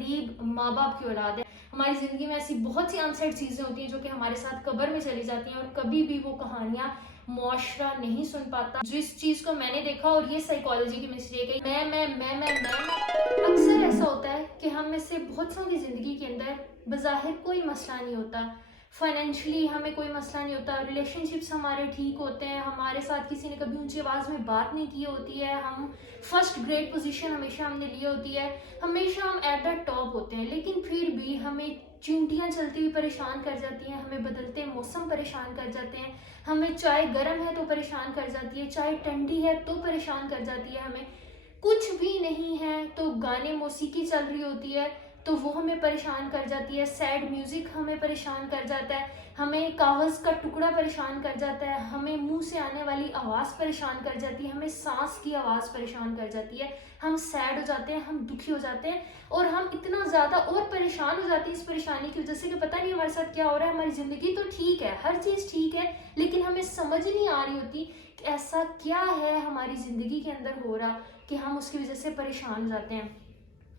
गरीब माँ बाप की औलाद है। हमारी ज़िंदगी में ऐसी बहुत सी अनसेड चीज़ें होती हैं जो कि हमारे साथ कब्र में चली जाती हैं और कभी भी वो कहानियाँ मुआशरा नहीं सुन पाता। जिस चीज़ को मैंने देखा, और ये साइकोलॉजी की मिस्टेक है, मैं अक्सर ऐसा होता है कि हम में से बहुत सौ की ज़िंदगी के अंदर बज़ाहिर कोई मसला नहीं होता, फाइनेंशियली हमें कोई मसला नहीं होता, रिलेशनशिप्स हमारे ठीक होते हैं, हमारे साथ किसी ने कभी ऊंची आवाज़ में बात नहीं की होती है, हम फर्स्ट ग्रेड पोजीशन हमेशा हमने ली होती है, हमेशा हम एट द टॉप होते हैं, लेकिन फिर भी हमें चींटियाँ चलती हुई परेशान कर जाती हैं, हमें बदलते मौसम परेशान कर जाते हैं, हमें चाय गर्म है तो परेशान कर जाती है, चाय ठंडी है तो परेशान कर जाती है, हमें कुछ भी नहीं है तो गाने मौसीकी चल रही होती है तो वो हमें परेशान कर जाती है, सैड म्यूजिक हमें परेशान कर जाता है, हमें कागज़ का टुकड़ा परेशान कर जाता है, हमें मुंह से आने वाली आवाज़ परेशान कर जाती है, हमें सांस की आवाज़ परेशान कर जाती है, हम सैड हो जाते हैं, हम दुखी हो जाते हैं और हम इतना ज़्यादा और परेशान हो जाते हैं इस परेशानी की वजह से कि पता नहीं हमारे साथ क्या हो रहा है। हमारी ज़िंदगी तो ठीक है, हर चीज़ ठीक है, लेकिन हमें समझ नहीं आ रही होती कि ऐसा क्या है हमारी ज़िंदगी के अंदर हो रहा कि हम उसकी वजह से परेशान हो जाते हैं।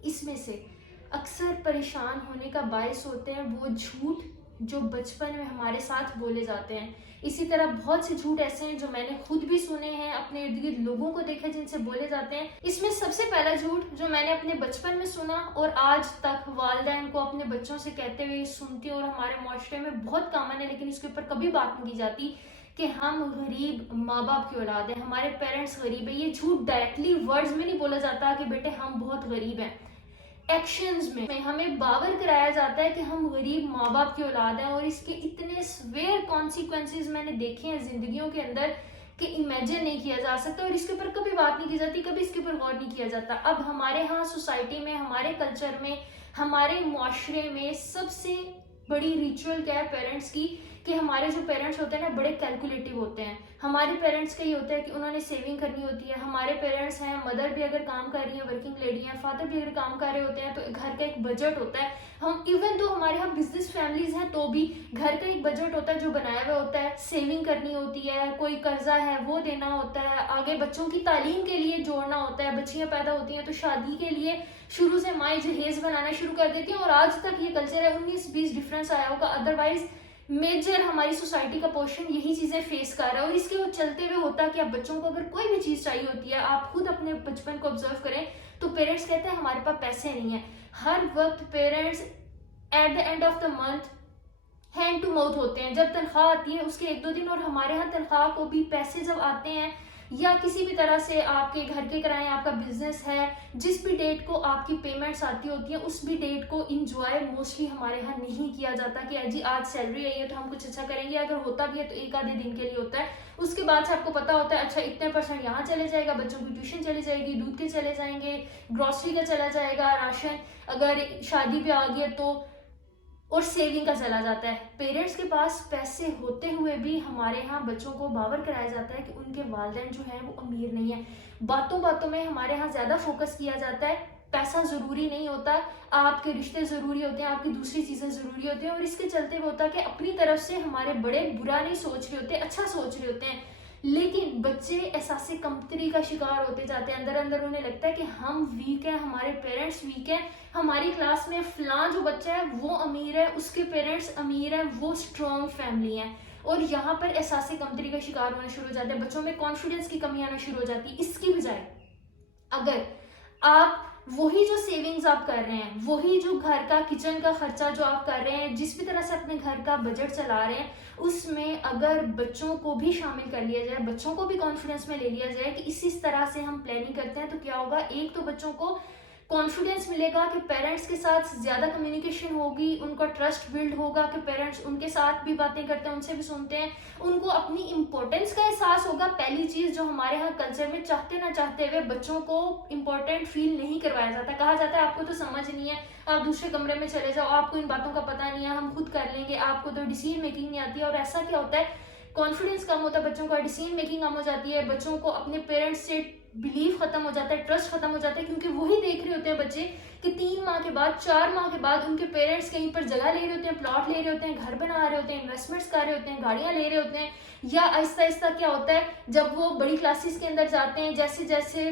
इसमें से अक्सर परेशान होने का बायस होते हैं वो झूठ जो बचपन में हमारे साथ बोले जाते हैं। इसी तरह बहुत से झूठ ऐसे हैं जो मैंने खुद भी सुने हैं, अपने इर्द गिर्द लोगों को देखा जिनसे बोले जाते हैं। इसमें सबसे पहला झूठ जो मैंने अपने बचपन में सुना और आज तक वालिदैन को अपने बच्चों से कहते हुए सुनती हूँ और हमारे माशरे में बहुत कॉमन है, लेकिन इसके ऊपर कभी बात नहीं की जाती कि हम गरीब माँ बाप की औलाद है, हमारे पेरेंट्स गरीब है। ये झूठ डायरेक्टली वर्ड्स में नहीं बोला जाता कि बेटे हम बहुत गरीब हैं, एक्शंस में हमें बावर कराया जाता है कि हम गरीब माँ बाप की औलाद हैं और इसके इतने स्वेयर कॉन्सिक्वेंसेस मैंने देखे हैं जिंदगियों के अंदर कि इमेजिन नहीं किया जा सकता और इसके ऊपर कभी बात नहीं की जाती, कभी इसके ऊपर गौर नहीं किया जाता। अब हमारे यहाँ सोसाइटी में, हमारे कल्चर में, हमारे मुआशरे में सबसे बड़ी रिचुअल क्या है पेरेंट्स की कि हमारे जो पेरेंट्स होते हैं ना बड़े कैलकुलेटिव होते हैं। हमारे पेरेंट्स का ये होता है कि उन्होंने सेविंग करनी होती है। हमारे पेरेंट्स हैं, मदर भी अगर काम कर रही है, वर्किंग लेडी है, फादर भी अगर काम कर रहे होते हैं तो घर का एक बजट होता है। हम इवन तो हमारे यहाँ बिजनेस फैमिलीज हैं तो भी घर का एक बजट होता है जो बनाया हुआ होता है, सेविंग करनी होती है, कोई कर्जा है वो देना होता है, आगे बच्चों की तालीम के लिए जोड़ना होता है, बच्चियां पैदा होती हैं तो शादी के लिए शुरू से माएँ जहेज बनाना शुरू कर देती हैं और आज तक ये कल्चर है। 19-20 डिफरेंस आया होगा, अदरवाइज मेजर हमारी सोसाइटी का पोर्शन यही चीजें फेस कर रहा है। और इसके वो चलते हुए होता कि आप बच्चों को अगर कोई भी चीज चाहिए होती है, आप खुद अपने बचपन को ऑब्जर्व करें तो पेरेंट्स कहते हैं हमारे पास पैसे नहीं है। हर वक्त parents at the end of the month hand to mouth होते हैं। जब तनख्वाह आती है उसके 1-2 दिन, और हमारे यहाँ तनख्वाह को भी पैसे जब आते हैं या किसी भी तरह से आपके घर के किराए, आपका बिजनेस है, जिस भी डेट को आपकी पेमेंट्स आती होती है उस भी डेट को इंजॉय मोस्टली हमारे यहाँ नहीं किया जाता कि जी आज सैलरी आई है तो हम कुछ अच्छा करेंगे। अगर होता भी है तो एक आधे दिन के लिए होता है, उसके बाद से आपको पता होता है अच्छा इतने % यहाँ चले जाएगा, बच्चों की ट्यूशन चली जाएगी, दूध के चले जाएंगे, ग्रोसरी का चला जाएगा, राशन अगर शादी पे आ गया तो, और सेविंग का चला जाता है। पेरेंट्स के पास पैसे होते हुए भी हमारे यहाँ बच्चों को बावर कराया जाता है कि उनके वालिदैन जो हैं वो अमीर नहीं है। बातों बातों में हमारे यहाँ ज्यादा फोकस किया जाता है, पैसा जरूरी नहीं होता, आपके रिश्ते जरूरी होते हैं, आपकी दूसरी चीजें जरूरी होती हैं। और इसके चलते वो होता है कि अपनी तरफ से हमारे बड़े बुरा नहीं सोच रहे होते, अच्छा सोच रहे होते हैं, लेकिन बच्चे एहसास कमतरी का शिकार होते जाते हैं। अंदर अंदर उन्हें लगता है कि हम वीक हैं, हमारे पेरेंट्स वीक हैं, हमारी क्लास में फलां जो बच्चा है वो अमीर है, उसके पेरेंट्स अमीर हैं, वो स्ट्रॉन्ग फैमिली है, और यहाँ पर एहसास कमतरी का शिकार होना शुरू हो जाता है। बच्चों में कॉन्फिडेंस की कमी आना शुरू हो जाती है। इसकी बजाय अगर आप वही जो सेविंग्स आप कर रहे हैं, वही जो घर का किचन का खर्चा जो आप कर रहे हैं, जिस भी तरह से अपने घर का बजट चला रहे हैं, उसमें अगर बच्चों को भी शामिल कर लिया जाए, बच्चों को भी कॉन्फिडेंस में ले लिया जाए कि इस तरह से हम प्लानिंग करते हैं, तो क्या होगा, एक तो बच्चों को कॉन्फिडेंस मिलेगा कि पेरेंट्स के साथ ज्यादा कम्युनिकेशन होगी, उनका ट्रस्ट बिल्ड होगा कि पेरेंट्स उनके साथ भी बातें करते हैं, उनसे भी सुनते हैं, उनको अपनी इंपॉर्टेंस का एहसास होगा। पहली चीज जो हमारे यहाँ कल्चर में चाहते ना चाहते हुए बच्चों को इंपॉर्टेंट फील नहीं करवाया जाता। कहा जाता है आपको तो समझ नहीं है, आप दूसरे कमरे में चले जाओ, आपको इन बातों का पता नहीं है, हम खुद कर लेंगे, आपको तो डिसीजन मेकिंग नहीं आती है। और ऐसा क्या होता है, कॉन्फिडेंस कम होता है बच्चों का, डिसीजन मेकिंग कम हो जाती है, बच्चों को अपने पेरेंट्स से बिलीव खत्म हो जाता है, ट्रस्ट खत्म हो जाता है, क्योंकि वही देख रहे होते हैं बच्चे कि 3 माह के बाद, 4 माह के बाद उनके पेरेंट्स कहीं पर जगह ले रहे होते हैं, प्लॉट ले रहे होते हैं, घर बना रहे होते हैं, इन्वेस्टमेंट्स कर रहे होते हैं, गाड़ियां ले रहे होते हैं। या आहिस्ता आहिस्ता क्या होता है, जब वो बड़ी क्लासेस के अंदर जाते हैं, जैसे जैसे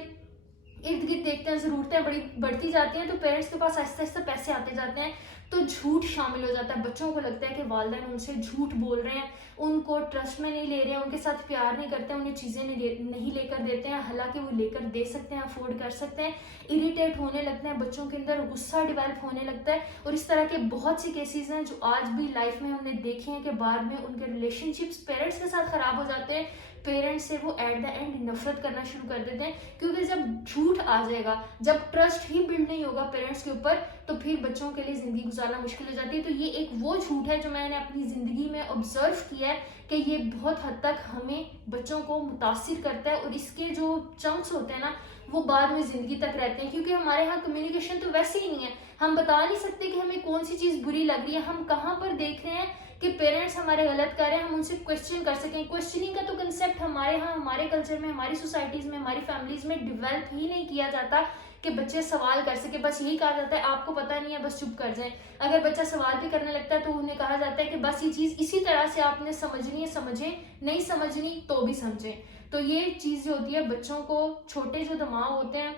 इर्द गिर्द देखते हैं, ज़रूरतें बड़ी बढ़ती जाती हैं, तो पेरेंट्स के पास आहिस्ता आहिस्ता पैसे आते जाते हैं, तो झूठ शामिल हो जाता है। बच्चों को लगता है कि वालिदैन उनसे झूठ बोल रहे हैं, उनको ट्रस्ट में नहीं ले रहे हैं, उनके साथ प्यार नहीं करते हैं, उन्हें चीज़ें नहीं लेकर देते हैं, हालांकि वो लेकर दे सकते हैं, अफोर्ड कर सकते हैं। इरिटेट होने लगते हैं, बच्चों के अंदर गुस्सा डेवलप होने लगता है। और इस तरह के बहुत से केसेस हैं जो आज भी लाइफ में हमने देखे हैं कि बाद में उनके रिलेशनशिप्स पेरेंट्स के साथ खराब हो जाते हैं, पेरेंट्स से वो एट द एंड नफरत करना शुरू कर देते हैं। क्योंकि जब झूठ आ जाएगा, जब ट्रस्ट ही बिल्ड नहीं होगा पेरेंट्स के ऊपर, तो फिर बच्चों के लिए जिंदगी गुजारना मुश्किल हो जाती है। तो ये एक वो झूठ है जो मैंने अपनी जिंदगी में ऑब्जर्व किया है कि ये बहुत हद तक हमें बच्चों को मुतासिर करता है, और इसके जो चंक्स होते हैं ना, वो बाद में जिंदगी तक रहते हैं। क्योंकि हमारे यहाँ कम्युनिकेशन तो वैसे ही नहीं है, हम बता नहीं सकते कि हमें कौन सी चीज बुरी लग रही है, हम कहाँ पर देख रहे हैं कि पेरेंट्स हमारे गलत कर रहे हैं, हम उनसे क्वेश्चन कर सकें। क्वेश्चनिंग का तो कंसेप्ट हमारे यहाँ, हमारे कल्चर में, हमारी सोसाइटीज में, हमारी फैमिलीज में डेवलप ही नहीं किया जाता कि बच्चे सवाल कर सके। बस यही कहा जाता है आपको पता नहीं है, बस चुप कर जाएं। अगर बच्चा सवाल भी करने लगता है तो उन्हें कहा जाता है कि बस ये चीज इसी तरह से आपने समझनी है, समझें, नहीं समझनी तो भी समझें। तो ये चीज जो होती है, बच्चों को छोटे जो दिमाग होते हैं,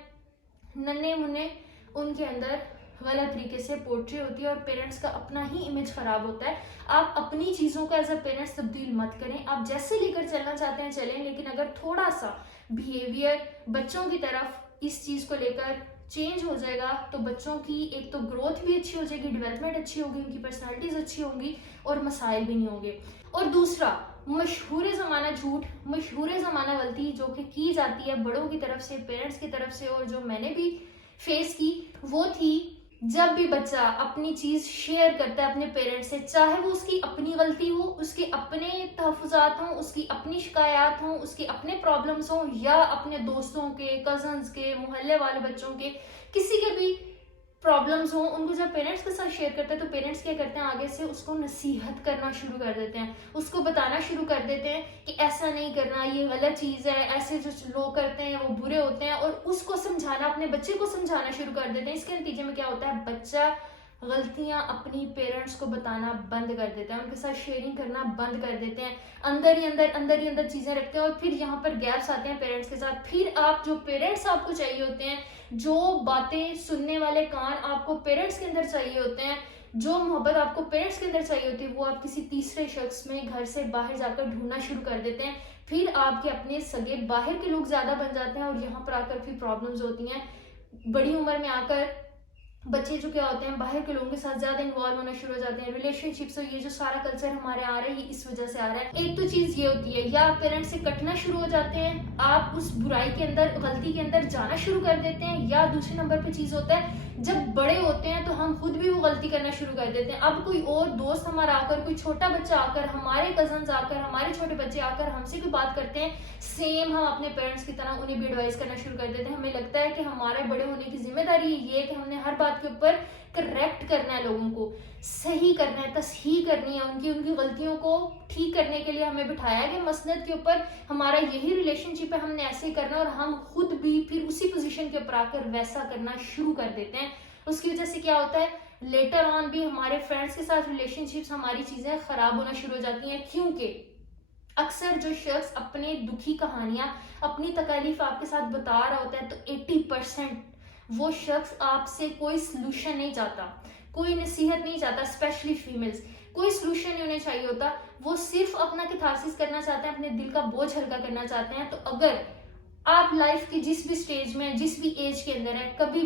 नन्हे मुन्ने, उनके अंदर गलत तरीके से पोर्ट्री होती है, और पेरेंट्स का अपना ही इमेज खराब होता है। आप अपनी चीजों का एज अ पेरेंट्स तब्दील मत करें, आप जैसे लेकर चलना चाहते हैं चलें, लेकिन अगर थोड़ा सा बिहेवियर बच्चों की तरफ इस चीज को लेकर चेंज हो जाएगा, तो बच्चों की एक तो ग्रोथ भी अच्छी हो जाएगी, डेवलपमेंट अच्छी होगी, उनकी पर्सनैलिटीज अच्छी होंगी, और मसाइल भी नहीं होंगे। और दूसरा मशहूर ज़माना झूठ, मशहूर ज़माना गलती जो कि की जाती है बड़ों की तरफ से, पेरेंट्स की तरफ से, और जो मैंने भी फेस की, वो थी जब भी बच्चा अपनी चीज शेयर करता है अपने पेरेंट्स से, चाहे वो उसकी अपनी गलती हो, उसके अपने तहफुजात हों, उसकी अपनी शिकायत हों, उसके अपने प्रॉब्लम्स हों, या अपने दोस्तों के, कजन्स के, मोहल्ले वाले बच्चों के, किसी के भी प्रॉब्लम्स हों, उनको जब पेरेंट्स के साथ शेयर करते हैं, तो पेरेंट्स क्या करते हैं, आगे से उसको नसीहत करना शुरू कर देते हैं, उसको बताना शुरू कर देते हैं कि ऐसा नहीं करना, ये गलत चीज़ है, ऐसे जो लोग करते हैं वो बुरे होते हैं, और उसको समझाना, अपने बच्चे को समझाना शुरू कर देते हैं। इसके नतीजे में क्या होता है, बच्चा गलतियां अपनी पेरेंट्स को बताना बंद कर देता है, उनके साथ शेयरिंग करना बंद कर देते हैं, अंदर ही अंदर चीजें रखते हैं, और फिर यहाँ पर गैप्स आते हैं पेरेंट्स के साथ। फिर आप जो पेरेंट्स आपको चाहिए होते हैं, जो बातें सुनने वाले कान आपको पेरेंट्स के अंदर चाहिए होते हैं, जो मोहब्बत आपको पेरेंट्स के अंदर चाहिए होती है, वो आप किसी तीसरे शख्स में घर से बाहर जाकर ढूंढना शुरू कर देते हैं। फिर आपके अपने सगे बाहर के लोग ज्यादा बन जाते हैं, और यहाँ पर आकर फिर प्रॉब्लम्स होती हैं। बड़ी उम्र में आकर बच्चे जो क्या होते हैं, बाहर के लोगों के साथ ज्यादा इन्वॉल्व होना शुरू हो जाते हैं, रिलेशनशिप्स। ये जो सारा कल्चर हमारे आ रहा है, ये इस वजह से आ रहा है। एक तो चीज ये होती है, या आप पेरेंट्स से कटना शुरू हो जाते हैं, आप उस बुराई के अंदर, गलती के अंदर जाना शुरू कर देते हैं, या दूसरे नंबर पे चीज होता है, जब बड़े होते हैं तो हम खुद भी वो गलती करना शुरू कर देते हैं। अब कोई और दोस्त हमारा आकर, कोई छोटा बच्चा आकर, हमारे कजन्स आकर, हमारे छोटे बच्चे आकर हमसे कोई बात करते हैं, सेम हम अपने पेरेंट्स की तरह उन्हें भी एडवाइस करना शुरू कर देते हैं। हमें लगता है कि हमारे बड़े होने की जिम्मेदारी ये है कि हमने हर बात के ऊपर करेक्ट करना है, लोगों को सही करना है, तसहीह करनी है, उनकी गलतियों को ठीक करने के लिए हमें बिठाया गया मसनद के ऊपर। हमारा यही रिलेशनशिप है, हमने ऐसे ही करना, और हम खुद भी फिर उसी पोजीशन के ऊपर आकर वैसा करना शुरू कर देते हैं। उसकी वजह से क्या होता है, लेटर ऑन भी हमारे फ्रेंड्स के साथ रिलेशनशिप्स, हमारी चीजें खराब होना शुरू हो जाती हैं। क्योंकि अक्सर जो शख्स अपने दुखी कहानियां, अपनी तकलीफ आपके साथ बता रहा होता है, तो 80% वो शख्स आपसे कोई सलूशन नहीं चाहता, कोई नसीहत नहीं चाहता। स्पेशली फीमेल्स, कोई सलूशन नहीं उन्हें चाहिए होता, वो सिर्फ अपना कैथारसिस करना चाहते हैं, अपने दिल का बोझ हल्का करना चाहते हैं। तो अगर आप लाइफ के जिस भी स्टेज में, जिस भी एज के अंदर है, कभी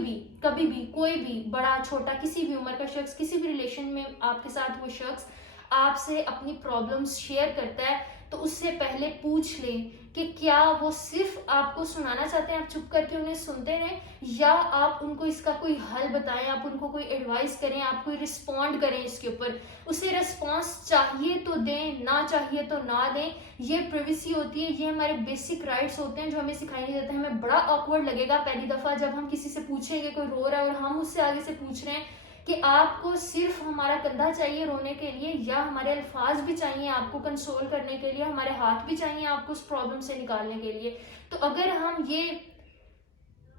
भी कोई भी बड़ा छोटा, किसी भी उम्र का शख्स, किसी भी रिलेशन में आपके साथ वो शख्स आपसे अपनी प्रॉब्लम्स शेयर करता है, तो उससे पहले पूछ लें कि क्या वो सिर्फ आपको सुनाना चाहते हैं, आप चुप करके उन्हें सुनते रहें, या आप उनको इसका कोई हल बताएं, आप उनको कोई एडवाइस करें, आप कोई रिस्पॉन्ड करें इसके ऊपर। उसे रिस्पॉन्स चाहिए तो दें, ना चाहिए तो ना दें। ये प्राइवेसी होती है, ये हमारे बेसिक राइट्स होते हैं जो हमें सिखाए नहीं जाते। हमें बड़ा ऑकवर्ड लगेगा पहली दफा जब हम किसी से पूछेंगे, कोई रो रहा है और हम उससे आगे से पूछ रहे हैं कि आपको सिर्फ हमारा कंधा चाहिए रोने के लिए, या हमारे अल्फाज भी चाहिए आपको कंसोल करने के लिए, हमारे हाथ भी चाहिए आपको उस प्रॉब्लम से निकालने के लिए। तो अगर हम ये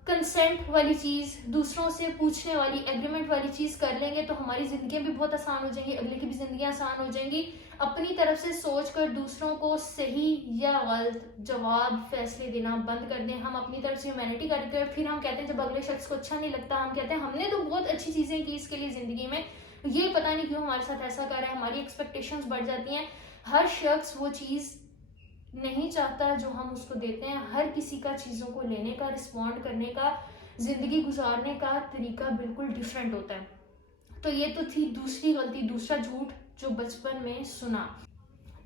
कंसेंट वाली चीज़, दूसरों से पूछने वाली, एग्रीमेंट वाली चीज़ कर लेंगे तो हमारी ज़िंदगियाँ भी बहुत आसान हो जाएंगी, अगले की भी ज़िंदगियाँ आसान हो जाएंगी। अपनी तरफ से सोच कर दूसरों को सही या गलत जवाब फैसले देना बंद कर दें। हम अपनी तरफ से ह्यूमैनिटी करते हैं, फिर हम कहते हैं जब अगले शख्स को अच्छा नहीं लगता, हम कहते हैं हमने तो बहुत अच्छी चीज़ें की इसके लिए ज़िंदगी में, ये पता नहीं क्यों हमारे साथ ऐसा कर रहा है। हमारी एक्सपेक्टेशंस बढ़ जाती हैं। हर शख्स वो चीज़ नहीं चाहता जो हम उसको देते हैं। हर किसी का चीज़ों को लेने का, रिस्पॉन्ड करने का, जिंदगी गुजारने का तरीका बिल्कुल डिफरेंट होता है। तो ये तो थी दूसरी गलती, दूसरा झूठ जो बचपन में सुना।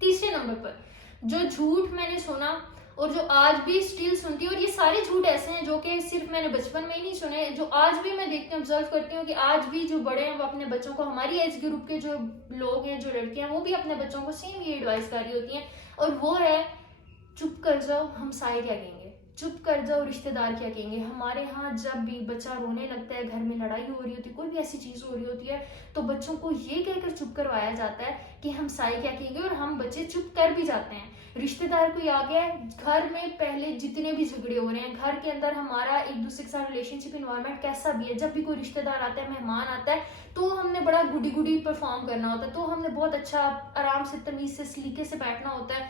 तीसरे नंबर पर जो झूठ मैंने सुना और जो आज भी स्टिल सुनती हूँ, और ये सारे झूठ ऐसे हैं जो कि सिर्फ मैंने बचपन में ही नहीं सुने, जो आज भी मैं देखती हूँ, ऑब्जर्व करती हूँ कि आज भी जो बड़े हैं वो अपने बच्चों को, हमारी एज ग्रुप के जो लोग हैं, जो लड़कियां हैं, वो भी अपने बच्चों को सेम ये एडवाइस कर रही होती हैं, और वो है चुप कर जाओ, हम साए क्या कहेंगे, चुप कर जाओ, रिश्तेदार क्या कहेंगे। हमारे यहाँ जब भी बच्चा रोने लगता है, घर में लड़ाई हो रही होती है, कोई भी ऐसी चीज हो रही होती है, तो बच्चों को ये कहकर चुप करवाया जाता है कि हम साए क्या कहेंगे, और हम बच्चे चुप कर भी जाते हैं। रिश्तेदार कोई आ गया है, घर में पहले जितने भी झगड़े हो रहे हैं, घर के अंदर हमारा एक दूसरे के साथ रिलेशनशिप इन्वायरमेंट कैसा भी है, जब भी कोई रिश्तेदार आता है, मेहमान आता है, तो हमने बड़ा गुडी गुडी परफॉर्म करना होता है, तो हमने बहुत अच्छा आराम से, तमीज से, सलीके से बैठना होता है,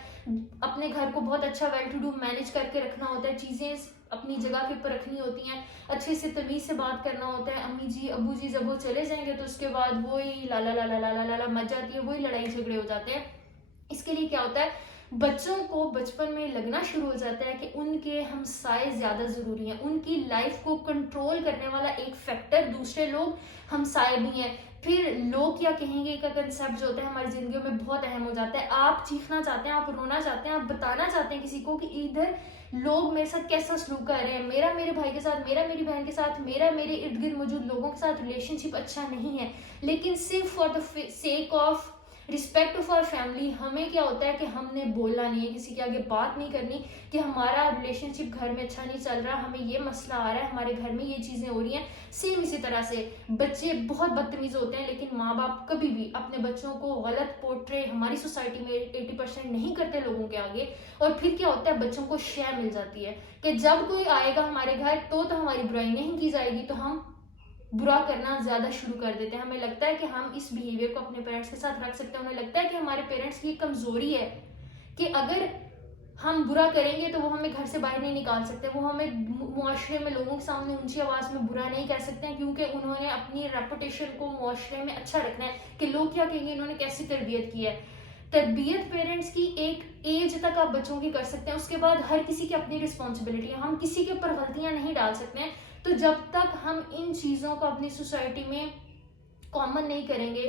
अपने घर को बहुत अच्छा वेल टू डू मैनेज करके रखना होता है, चीजें अपनी जगह के ऊपर रखनी होती हैं, अच्छे से तमीज से बात करना होता है। अम्मी जी, अबू जी जब वो चले जाएंगे तो उसके बाद वही ला ला ला ला ला ला ला मच जाती है, वही लड़ाई झगड़े हो जाते हैं। इसके लिए क्या होता है, बच्चों को बचपन में लगना शुरू हो जाता है कि उनके हमसाए ज्यादा जरूरी हैं, उनकी लाइफ को कंट्रोल करने वाला एक फैक्टर दूसरे लोग हमसाए भी हैं। फिर लोग क्या कहेंगे का कंसेप्ट जो होता है हमारी जिंदगी में बहुत अहम हो जाता है। आप चीखना चाहते हैं, आप रोना चाहते हैं, आप बताना चाहते हैं किसी को कि इधर लोग मेरे साथ कैसा सलूक कर रहे हैं, मेरा मेरे भाई के साथ, मेरा मेरी बहन के साथ, मेरा मेरे इर्द गिर्द मौजूद लोगों के साथ रिलेशनशिप अच्छा नहीं है, लेकिन सिर्फ for the sake of respect of our family हमें क्या होता है कि हमने बोलना नहीं है, किसी के आगे बात नहीं करनी कि हमारा रिलेशनशिप घर में अच्छा नहीं चल रहा, हमें ये मसला आ रहा है, हमारे घर में ये चीजें हो रही हैं। सेम इसी तरह से बच्चे बहुत बदतमीज होते हैं, लेकिन माँ बाप कभी भी अपने बच्चों को गलत पोर्ट्रे हमारी सोसाइटी में 80% नहीं करते लोगों के आगे। और फिर क्या होता है, बच्चों को शय मिल जाती है कि जब कोई आएगा हमारे घर तो हमारी बुराई नहीं की जाएगी, तो हम बुरा करना ज्यादा शुरू कर देते हैं। हमें लगता है कि हम इस बिहेवियर को अपने पेरेंट्स के साथ रख सकते हैं। उन्हें लगता है कि हमारे पेरेंट्स की कमजोरी है कि अगर हम बुरा करेंगे तो वो हमें घर से बाहर नहीं निकाल सकते, वो हमें मुआशरे में लोगों के सामने ऊंची आवाज में बुरा नहीं कह सकते हैं, क्योंकि उन्होंने अपनी रेपुटेशन को मुआशरे में अच्छा रखना है कि लोग क्या कहेंगे, इन्होंने कैसी तरबियत की है। तरबियत पेरेंट्स की एक एज तक आप बच्चों की कर सकते हैं, उसके बाद हर किसी की अपनी रिस्पॉन्सिबिलिटी है, हम किसी के ऊपर गलतियां नहीं डाल सकते हैं। तो जब तक हम इन चीजों को अपनी सोसाइटी में कॉमन नहीं करेंगे,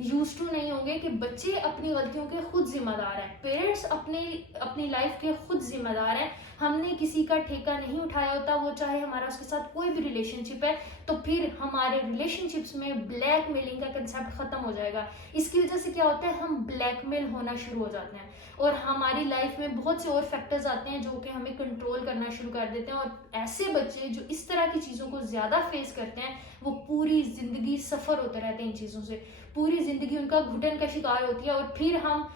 यूज टू नहीं होंगे कि बच्चे अपनी गलतियों के खुद जिम्मेदार हैं, पेरेंट्स अपनी लाइफ के खुद जिम्मेदार हैं, हमने किसी का ठेका नहीं उठाया होता, वो चाहे हमारा उसके साथ कोई भी रिलेशनशिप है, तो फिर हमारे रिलेशनशिप्स में ब्लैकमेलिंग का कंसेप्ट खत्म हो जाएगा। इसकी वजह से क्या होता है, हम ब्लैकमेल होना शुरू हो जाते हैं और हमारी लाइफ में बहुत से और फैक्टर्स आते हैं जो कि हमें कंट्रोल करना शुरू कर देते हैं। और ऐसे बच्चे जो इस तरह की चीजों को ज्यादा फेस करते हैं, वो पूरी जिंदगी सफर होते रहते हैं इन चीजों से, पूरी जिंदगी उनका घुटन का शिकार होती है। और फिर हम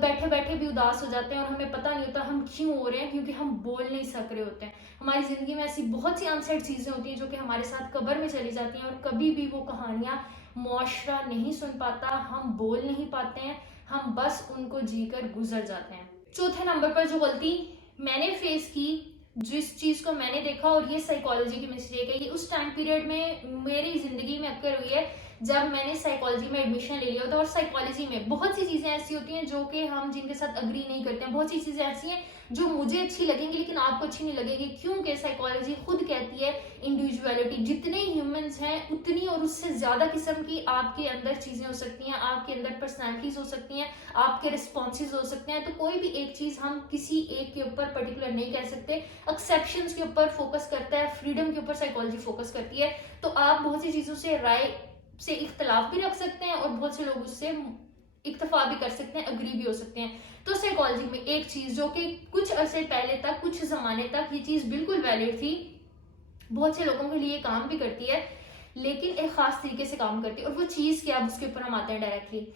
बैठे बैठे भी उदास हो जाते हैं और हमें पता नहीं होता हम क्यों हो रहे हैं, क्योंकि हम बोल नहीं सक रहे होते हैं। हमारी जिंदगी में ऐसी बहुत सी अनसेड चीजें होती हैं जो कि हमारे साथ कब्र में चली जाती हैं, और कभी भी वो कहानियां मुआशरा नहीं सुन पाता, हम बोल नहीं पाते हैं, हम बस उनको जीकर गुजर जाते हैं। चौथे नंबर पर जो गलती मैंने फेस की, जिस चीज को मैंने देखा, और ये साइकोलॉजी की मिस्टेक है, ये उस टाइम पीरियड में मेरी जिंदगी में अक्सर हुई है जब मैंने साइकोलॉजी में एडमिशन ले लिया था। और साइकोलॉजी में बहुत सी चीजें ऐसी होती हैं जो कि हम जिनके साथ अग्री नहीं करते हैं, बहुत सी चीजें ऐसी हैं जो मुझे अच्छी लगेंगी लेकिन आपको अच्छी नहीं लगेगी, क्योंकि साइकोलॉजी खुद कहती है इंडिविजुअलिटी, जितने ह्यूमंस हैं उतनी और उससे ज्यादा किस्म की आपके अंदर चीजें हो सकती हैं, आपके अंदर पर्सनैलिटीज हो सकती हैं, आपके रिस्पॉन्सेज हो सकते हैं। तो कोई भी एक चीज हम किसी एक के ऊपर पर्टिकुलर नहीं कह सकते, एक्सेप्शंस के ऊपर फोकस करता है, फ्रीडम के ऊपर साइकोलॉजी फोकस करती है। तो आप बहुत सी चीजों से राय से इख्तलाफ भी रख सकते हैं और बहुत से लोग उससे इक्तफा भी कर सकते हैं, अग्री भी हो सकते हैं। तो साइकोलॉजी में एक चीज जो कि कुछ अरसे पहले तक, कुछ जमाने तक ये चीज बिल्कुल वैलिड थी, बहुत से लोगों के लिए काम भी करती है, लेकिन एक खास तरीके से काम करती है। और वो चीज क्या, उसके ऊपर हम आते हैं डायरेक्टली।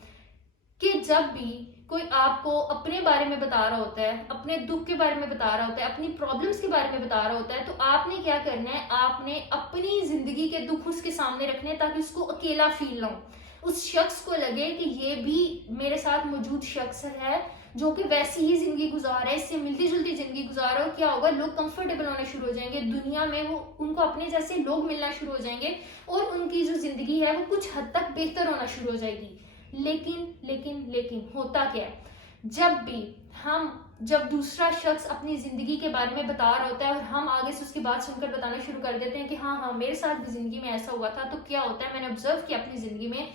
कि जब भी कोई आपको अपने बारे में बता रहा होता है, अपने दुख के बारे में बता रहा होता है, अपनी प्रॉब्लम्स के बारे में बता रहा होता है, तो आपने क्या करना है, आपने अपनी जिंदगी के दुख उसके सामने रखने हैं ताकि उसको अकेला फील ना हो। उस शख्स को लगे कि ये भी मेरे साथ मौजूद शख्स है जो कि वैसी ही जिंदगी गुजार रहा है, इससे मिलती जुलती जिंदगी गुजार रहा हो। क्या होगा, लोग कंफर्टेबल होने शुरू हो जाएंगे दुनिया में, वो उनको अपने जैसे लोग मिलना शुरू हो जाएंगे और उनकी जो जिंदगी है वो कुछ हद तक बेहतर होना शुरू हो जाएगी। लेकिन लेकिन लेकिन होता क्या है, जब दूसरा शख्स अपनी जिंदगी के बारे में बता रहा होता है और हम आगे से उसकी बात सुनकर बताना शुरू कर देते हैं कि हाँ हाँ मेरे साथ भी जिंदगी में ऐसा हुआ था, तो क्या होता है, मैंने ऑब्जर्व किया अपनी जिंदगी में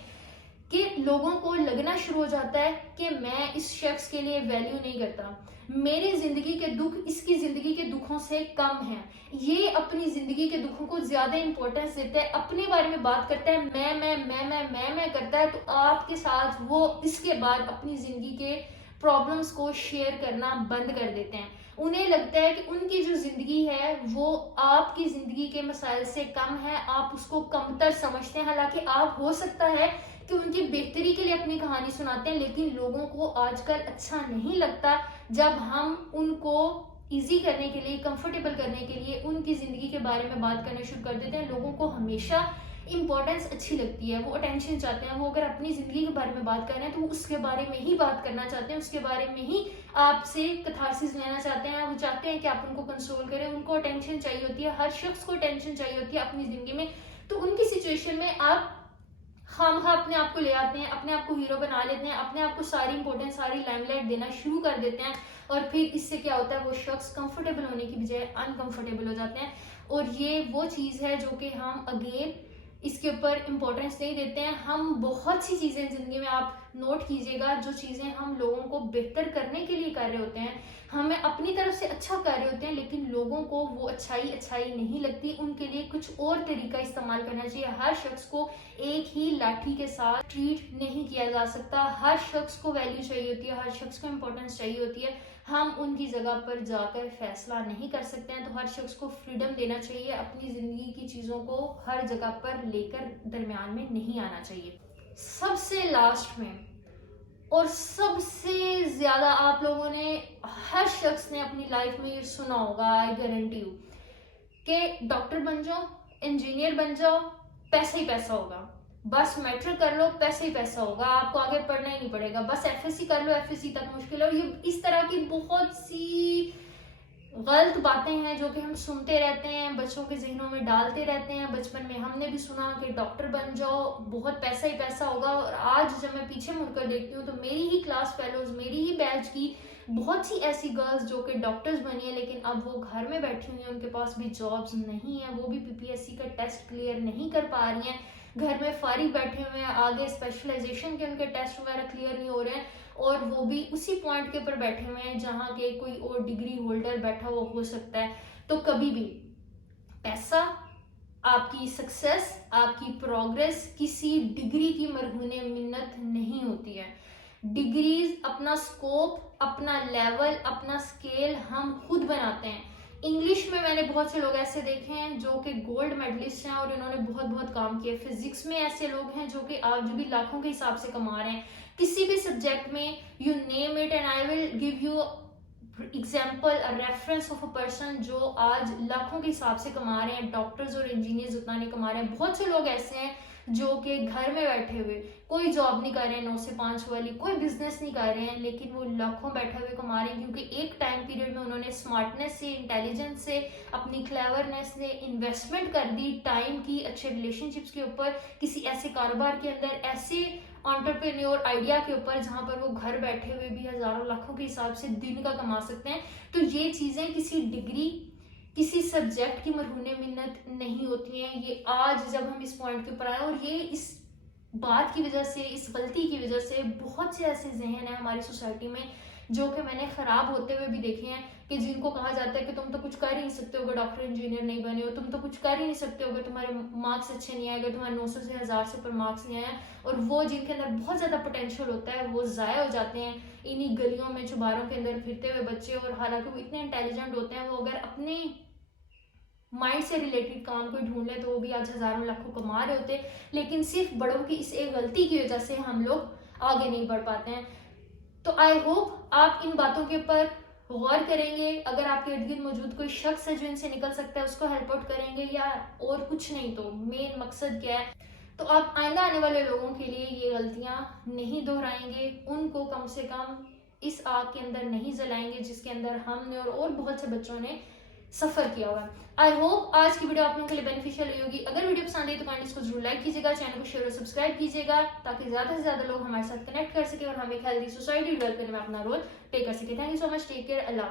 कि लोगों को लगना शुरू हो जाता है कि मैं इस शख्स के लिए वैल्यू नहीं करता, मेरी जिंदगी के दुख इसकी जिंदगी के दुखों से कम है, ये अपनी जिंदगी के दुखों को ज्यादा इंपॉर्टेंस देता है, अपने बारे में बात करता है, मैं करता है। तो आपके साथ वो इसके बाद अपनी जिंदगी के प्रॉब्लम्स को शेयर करना बंद कर देते हैं। उन्हें लगता है कि उनकी जो जिंदगी है वो आपकी जिंदगी के मसाइल से कम है, आप उसको कमतर समझते हैं। हालांकि आप हो सकता है कि उनकी बेहतरी के लिए अपनी कहानी सुनाते हैं, लेकिन लोगों को आजकल अच्छा नहीं लगता जब हम उनको इजी करने के लिए, कंफर्टेबल करने के लिए उनकी जिंदगी के बारे में बात करना शुरू कर देते हैं। लोगों को हमेशा इंपॉर्टेंस अच्छी लगती है, वो अटेंशन चाहते हैं, वो अगर अपनी जिंदगी के बारे में बात कर रहे हैं तो वो उसके बारे में ही बात करना चाहते हैं, उसके बारे में ही आपसे कथारसिस लेना चाहते हैं। वो चाहते हैं कि आप उनको कंसोल करें, उनको अटेंशन चाहिए होती है, हर शख्स को अटेंशन चाहिए होती है अपनी जिंदगी में। तो उनकी सिचुएशन में आप हम अपने आप को ले आते हैं, अपने आप को हीरो बना लेते हैं, अपने आप को सारी इंपॉर्टेंस, सारी लाइमलाइट देना शुरू कर देते हैं और फिर इससे क्या होता है, वो शख्स कंफर्टेबल होने की बजाय अनकंफर्टेबल हो जाते हैं। और ये वो चीज है जो कि हम अगेन इसके ऊपर इम्पोर्टेंस नहीं देते हैं। हम बहुत सी चीजें जिंदगी में, आप नोट कीजिएगा, जो चीजें हम लोगों को बेहतर करने के लिए कर रहे होते हैं, हमें अपनी तरफ से अच्छा कर रहे होते हैं, लेकिन लोगों को वो अच्छाई नहीं लगती, उनके लिए कुछ और तरीका इस्तेमाल करना चाहिए। हर शख्स को एक ही लाठी के साथ ट्रीट नहीं किया जा सकता, हर शख्स को वैल्यू चाहिए होती है, हर शख्स को इम्पोर्टेंस चाहिए होती है। हम उनकी जगह पर जाकर फैसला नहीं कर सकते हैं, तो हर शख्स को फ्रीडम देना चाहिए, अपनी जिंदगी की चीजों को हर जगह पर लेकर दरमियान में नहीं आना चाहिए। सबसे लास्ट में और सबसे ज्यादा आप लोगों ने, हर शख्स ने अपनी लाइफ में ये सुना होगा, आई गारंटी यू, कि डॉक्टर बन जाओ, इंजीनियर बन जाओ, पैसा ही पैसा होगा, बस मैट्रिक कर लो, पैसा ही पैसा होगा, आपको आगे पढ़ना ही नहीं पड़ेगा, बस एफएससी कर लो, एफएससी तक मुश्किल है। और ये इस तरह की बहुत सी गलत बातें हैं जो कि हम सुनते रहते हैं, बच्चों के जहनों में डालते रहते हैं। बचपन में हमने भी सुना कि डॉक्टर बन जाओ, बहुत पैसा ही पैसा होगा। और आज जब मैं पीछे मुड़कर देखती हूँ तो मेरी ही क्लास फेलोज, मेरी ही बैच की बहुत सी ऐसी गर्ल्स जो कि डॉक्टर्स बनी है, लेकिन अब वो घर में बैठी हुई हैं, उनके पास भी जॉब्स नहीं है, वो भी पीपीएससी का टेस्ट क्लियर नहीं कर पा रही हैं, घर में फारिग बैठे हुए हैं, आगे स्पेशलाइजेशन के उनके टेस्ट वगैरह क्लियर नहीं हो रहे हैं, और वो भी उसी पॉइंट के ऊपर बैठे हुए हैं जहाँ के कोई और डिग्री होल्डर बैठा हुआ हो सकता है। तो कभी भी पैसा, आपकी सक्सेस, आपकी प्रोग्रेस किसी डिग्री की मरहूने मिन्नत नहीं होती है। डिग्रीज, अपना स्कोप, अपना लेवल, अपना स्केल हम खुद बनाते हैं। इंग्लिश में मैंने बहुत से लोग ऐसे देखे हैं जो कि गोल्ड मेडलिस्ट हैं और इन्होंने बहुत बहुत काम किया। फिजिक्स में ऐसे लोग हैं जो कि आज भी लाखों के हिसाब से कमा रहे हैं, किसी भी सब्जेक्ट में, you name it and I will give you example, reference of a person जो आज लाखों के हिसाब से कमा रहे हैं। डॉक्टर्स और इंजीनियर्स उतना नहीं कमा रहे हैं। बहुत से लोग ऐसे हैं जो कि घर में बैठे हुए कोई जॉब नहीं कर रहे हैं 9 से 5 वाली, कोई बिजनेस नहीं कर रहे हैं, लेकिन वो लाखों बैठे हुए कमा रहे हैं क्योंकि एक टाइम पीरियड में उन्होंने स्मार्टनेस से, इंटेलिजेंस से, अपनी क्लेवरनेस से इन्वेस्टमेंट कर दी टाइम की, अच्छे रिलेशनशिप्स के ऊपर, किसी ऐसे कारोबार के अंदर, ऐसे एंटरप्रेन्योर आइडिया के ऊपर जहां पर वो घर बैठे हुए भी हजारों लाखों के हिसाब से दिन का कमा सकते हैं। तो ये चीजें किसी डिग्री, किसी सब्जेक्ट की मरहूने मिन्नत नहीं होती हैं। ये आज जब हम इस पॉइंट के ऊपर आए, और ये इस बात की वजह से, इस गलती की वजह से बहुत से ऐसे जहन है हमारी सोसाइटी में जो कि मैंने खराब होते हुए भी देखे हैं, कि जिनको कहा जाता है कि तुम तो कुछ कर ही नहीं सकते होगे, डॉक्टर इंजीनियर नहीं बने हो, तुम तो कुछ कर ही नहीं सकते होगे, तुम्हारे मार्क्स अच्छे नहीं आएगा, तुम्हारे 900 से 1000 से ऊपर मार्क्स नहीं आए, और वो जिनके अंदर बहुत ज्यादा पोटेंशियल होता है वो जाया हो जाते हैं इन्हीं गलियों में, चुबारों के अंदर फिरते हुए बच्चे। और हालांकि वो इतने इंटेलिजेंट होते हैं, वो अगर अपने माइंड से रिलेटेड काम कोई ढूंढ ले तो वो भी आज हजारों लाखों कमा रहे होते, लेकिन सिर्फ बड़ों की इस एक गलती की वजह से हम लोग आगे नहीं बढ़ पाते हैं। तो आई होप आप इन बातों के ऊपर गौर करेंगे। अगर आपके इर्द गिर्द मौजूद कोई शख्स है जो इनसे निकल सकता है, उसको हेल्प आउट करेंगे, या और कुछ नहीं तो मेन मकसद क्या है, तो आप आइंदा आने वाले लोगों के लिए ये गलतियां नहीं दोहराएंगे, उनको कम से कम इस आग के अंदर नहीं जलाएंगे जिसके अंदर हमने और बहुत से बच्चों ने सफर किया हुआ है। आई होप आज की वीडियो आप लोगों के लिए बेनिफिशियल रही होगी। अगर वीडियो पसंद आई तो काइंडली इसको जरूर लाइक कीजिएगा, चैनल को शेयर और सब्सक्राइब कीजिएगा, ताकि ज्यादा से ज्यादा लोग हमारे साथ कनेक्ट कर सके और हम एक हेल्दी सोसाइटी डेवलप करने में अपना रोल प्ले कर सके। Thank you so much, take care, Allah.